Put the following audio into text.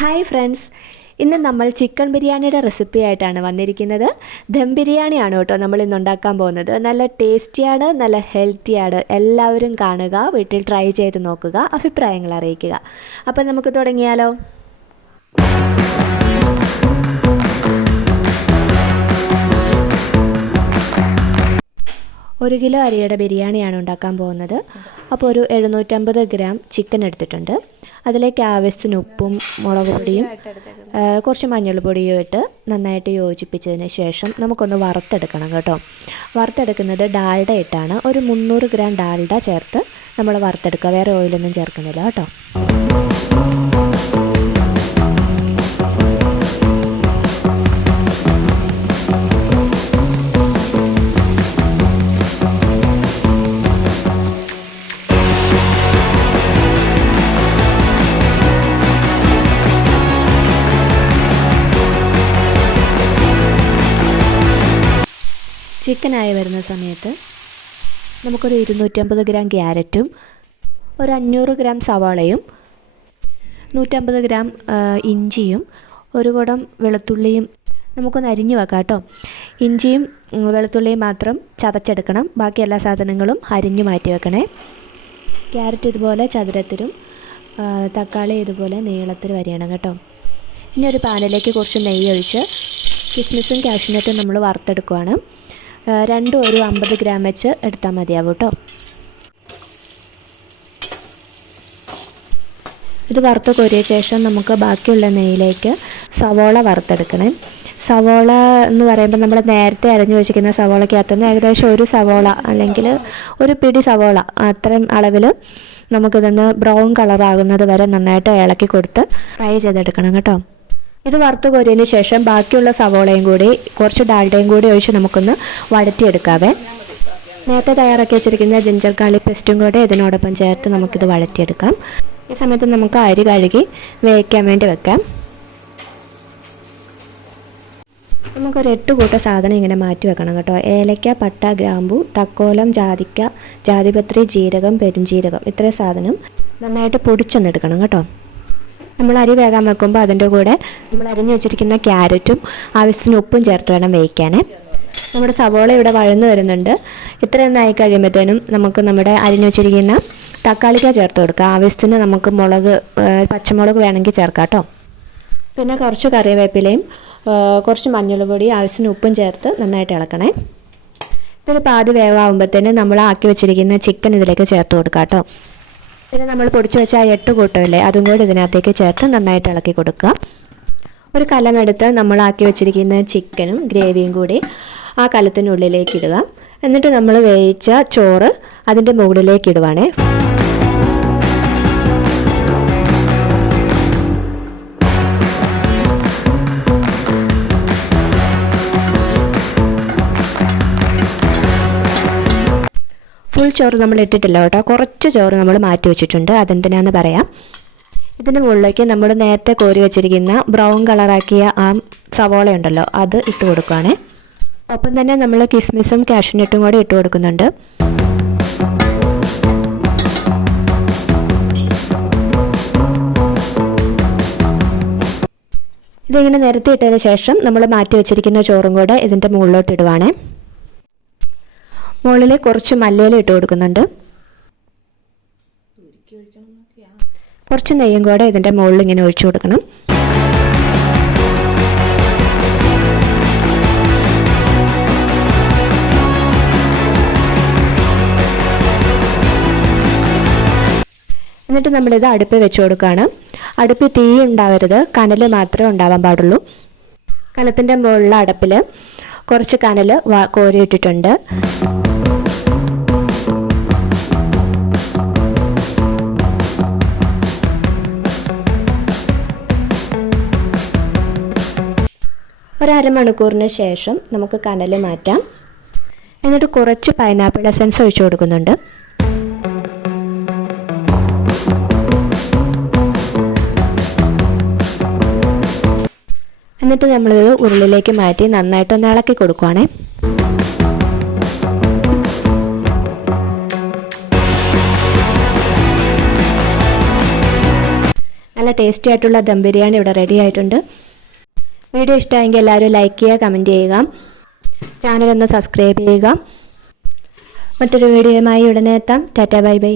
Hi friends, ഇന്ന് നമ്മൾ chicken ബിരിയാണിയുടെ റെസിപ്പി ആയിട്ടാണ് വന്നിരിക്കുന്നത്. ദം ബിരിയാണിയാണ് കേട്ടോ നമ്മൾ ഇന്ന് ഉണ്ടാക്കാൻ പോകുന്നത്. നല്ല ടേസ്റ്റിയാണ്, നല്ല ഹെൽത്തിയാണ്. എല്ലാവരും കാണുക, വീട്ടിൽ ട്രൈ ചെയ്ത് നോക്കുക, അഭിപ്രായങ്ങൾ അറിയിക്കുക. അപ്പോൾ നമുക്ക് തുടങ്ങിയാലോ. 1 കിലോ അരിയുടെ ബിരിയാണിയാണ് ഉണ്ടാക്കാൻ പോകുന്നത്. അപ്പോൾ ഒരു 750 ഗ്രാം ചിക്കൻ എടുത്തിട്ടുണ്ട്. അതിലേക്ക് ആവശ്യത്തിന് ഉപ്പും മുളക് പൊടിയും കുറച്ച് മഞ്ഞൾപ്പൊടിയും ഇട്ട് നന്നായിട്ട് യോജിപ്പിച്ചതിന് ശേഷം നമുക്കൊന്ന് വറുത്തെടുക്കണം കേട്ടോ. വറുത്തെടുക്കുന്നത് ഡാൽഡ ഇട്ടാണ്. ഒരു 300 ഗ്രാം ഡാൽഡ ചേർത്ത് നമ്മൾ വറുത്തെടുക്കുക. വേറെ ഓയിലൊന്നും ചേർക്കുന്നില്ല കേട്ടോ. ചിക്കനായി വരുന്ന സമയത്ത് നമുക്കൊരു 250 ഗ്രാം ക്യാരറ്റും ഒരു 500 ഗ്രാം സവാളയും 150 ഗ്രാം ഇഞ്ചിയും ഒരു കുടം വെളുത്തുള്ളിയും നമുക്കൊന്ന് അരിഞ്ഞു വെക്കാം കേട്ടോ. ഇഞ്ചിയും വെളുത്തുള്ളിയും മാത്രം ചതച്ചെടുക്കണം. ബാക്കി എല്ലാ സാധനങ്ങളും അരിഞ്ഞു മാറ്റി വെക്കണേ. ക്യാരറ്റ് ഇതുപോലെ ചതുരത്തിലും തക്കാളി ഇതുപോലെ നീളത്തിൽ അരിയണം കേട്ടോ. ഇനി ഒരു പാനിലേക്ക് കുറച്ച് നെയ്യ് ഒഴിച്ച് കിസ്മിസും കാഷ്യൂനട്ടും നമ്മൾ വറുത്തെടുക്കുകയാണ്. രണ്ടും ഒരു 50 ഗ്രാം വെച്ച് എടുത്താൽ മതിയാവും കേട്ടോ. ഇത് വറുത്ത് കോരിയ ശേഷം നമുക്ക് ബാക്കിയുള്ള നെയ്യിലേക്ക് സവോള വറുത്തെടുക്കണേ. സവോള എന്ന് പറയുമ്പോൾ നമ്മൾ നേരത്തെ അരിഞ്ഞു വെച്ചിരിക്കുന്ന സവോളയ്ക്കകത്തുനിന്ന് ഏകദേശം ഒരു സവോള അല്ലെങ്കിൽ ഒരു പിടി സവോള അത്രയും അളവിൽ നമുക്കിതൊന്ന് ബ്രൗൺ കളറാകുന്നത് വരെ നന്നായിട്ട് ഇളക്കി കൊടുത്ത് ഫ്രൈ ചെയ്തെടുക്കണം കേട്ടോ. ഇത് വറുത്ത് കോരിയതിന് ശേഷം ബാക്കിയുള്ള സവോളയും കൂടി കുറച്ച് ഡാൽഡയും കൂടി ഒഴിച്ച് നമുക്കൊന്ന് വഴറ്റിയെടുക്കാവേ. നേരത്തെ തയ്യാറാക്കി വെച്ചിരിക്കുന്ന ജിഞ്ചർ ഗാർലിക് പേസ്റ്റും കൂടെ ഇതിനോടൊപ്പം ചേർത്ത് നമുക്കിത് വഴറ്റിയെടുക്കാം. ഈ സമയത്ത് നമുക്ക് അരി കഴുകി വേവിക്കാൻ വേണ്ടി വെക്കാം. നമുക്കൊരു 8 കൂട്ട സാധനം ഇങ്ങനെ മാറ്റി വെക്കണം കേട്ടോ. ഏലക്ക, പട്ട, ഗ്രാമ്പു, തക്കോലം, ജാതിക്ക, ജാതിപത്രി, ജീരകം, പെരുംജീരകം, ഇത്രയും സാധനം നന്നായിട്ട് പൊടിച്ചൊന്നെടുക്കണം കേട്ടോ. നമ്മൾ അരി വേകാൻ വെക്കുമ്പോൾ അതിൻ്റെ കൂടെ നമ്മൾ അരിഞ്ഞു വെച്ചിരിക്കുന്ന ക്യാരറ്റും ആവശ്യത്തിന് ഉപ്പും ചേർത്ത് വേണം വേവിക്കാനേ. നമ്മുടെ സവോള ഇവിടെ വഴന്ന് വരുന്നുണ്ട്. ഇത്രയൊന്നും ആയി കഴിയുമ്പോഴത്തേനും നമുക്ക് നമ്മുടെ അരിഞ്ഞു വെച്ചിരിക്കുന്ന തക്കാളിക്ക ചേർത്ത് കൊടുക്കുക. ആവശ്യത്തിന് നമുക്ക് പച്ചമുളക് വേണമെങ്കിൽ ചേർക്കാം കേട്ടോ. പിന്നെ കുറച്ച് കറിവേപ്പിലയും കുറച്ച് മഞ്ഞൾപ്പൊടി ആവശ്യത്തിന് ഉപ്പും ചേർത്ത് നന്നായിട്ട് ഇളക്കണേ. ഇതൊരു പാതി വേവാകുമ്പോഴത്തേനും നമ്മൾ ആക്കി വെച്ചിരിക്കുന്ന ചിക്കൻ ഇതിലേക്ക് ചേർത്ത് കൊടുക്കാം കേട്ടോ. പിന്നെ നമ്മൾ പൊടിച്ച് വെച്ച ആ 8 കൂട്ടമില്ലേ, അതും കൂടി ഇതിനകത്തേക്ക് ചേർത്ത് നന്നായിട്ട് ഇളക്കി കൊടുക്കുക. ഒരു കലമെടുത്ത് നമ്മളാക്കി വെച്ചിരിക്കുന്ന ചിക്കനും ഗ്രേവിയും കൂടി ആ കലത്തിനുള്ളിലേക്ക് ഇടുക. എന്നിട്ട് നമ്മൾ വേവിച്ച ചോറ് അതിൻ്റെ മുകളിലേക്ക് ഇടുവാണേ. ഫുൾ ചോറ് നമ്മൾ ഇട്ടിട്ടില്ല കേട്ടോ. കുറച്ച് ചോറ് നമ്മൾ മാറ്റി വെച്ചിട്ടുണ്ട്. അതെന്തിനാന്ന് പറയാം. ഇതിൻ്റെ മുകളിലേക്ക് നമ്മൾ നേരത്തെ കോരി വെച്ചിരിക്കുന്ന ബ്രൗൺ കളറാക്കിയ ആ സവോള ഉണ്ടല്ലോ, അത് ഇട്ട് കൊടുക്കുകയാണേ. ഒപ്പം തന്നെ നമ്മൾ കിസ്മിസും കാഷ്യൂനട്ടും കൂടെ ഇട്ട് കൊടുക്കുന്നുണ്ട്. ഇതിങ്ങനെ നിരത്തി ഇട്ടതിന് ശേഷം നമ്മൾ മാറ്റി വെച്ചിരിക്കുന്ന ചോറും കൂടെ ഇതിൻ്റെ മുകളിലോട്ട് ഇടുവാണേ. മുകളിൽ കുറച്ച് മല്ലിയില ഇട്ട് കൊടുക്കുന്നുണ്ട്. കുറച്ച് നെയ്യും കൂടെ ഇതിൻ്റെ മുകളിൽ ഇങ്ങനെ ഒഴിച്ചു കൊടുക്കണം. എന്നിട്ട് നമ്മളിത് അടുപ്പിൽ വെച്ച് കൊടുക്കുകയാണ്. അടുപ്പിൽ തീ ഉണ്ടാവരുത്, കനൽ മാത്രമേ ഉണ്ടാവാൻ പാടുള്ളൂ. കനത്തിൻ്റെ മുകളിലുള്ള അടുപ്പിൽ കുറച്ച് കനൽ കോരിയിട്ടിട്ടുണ്ട്. ഒരു അരമണിക്കൂറിന് ശേഷം നമുക്ക് കനൽ മാറ്റാം. എന്നിട്ട് കുറച്ച് പൈനാപ്പിൾ എസൻസ് ഒഴിച്ചു കൊടുക്കുന്നുണ്ട്. എന്നിട്ട് നമ്മളിത് ഉരുളിലേക്ക് മാറ്റി നന്നായിട്ടൊന്ന് ഇളക്കി കൊടുക്കുവാണേ. നല്ല നല്ല ടേസ്റ്റി ആയിട്ടുള്ള ദം ബിരിയാണി ഇവിടെ റെഡി ആയിട്ടുണ്ട്. വീഡിയോ ഇഷ്ടമായെങ്കിൽ എല്ലാവരും ലൈക്ക് ചെയ്യുക, കമൻറ്റ് ചെയ്യുക, ചാനൽ ഒന്ന് സബ്സ്ക്രൈബ് ചെയ്യുക. മറ്റൊരു വീഡിയോയുമായി ഉടനെ എത്താം. Tata bye bye.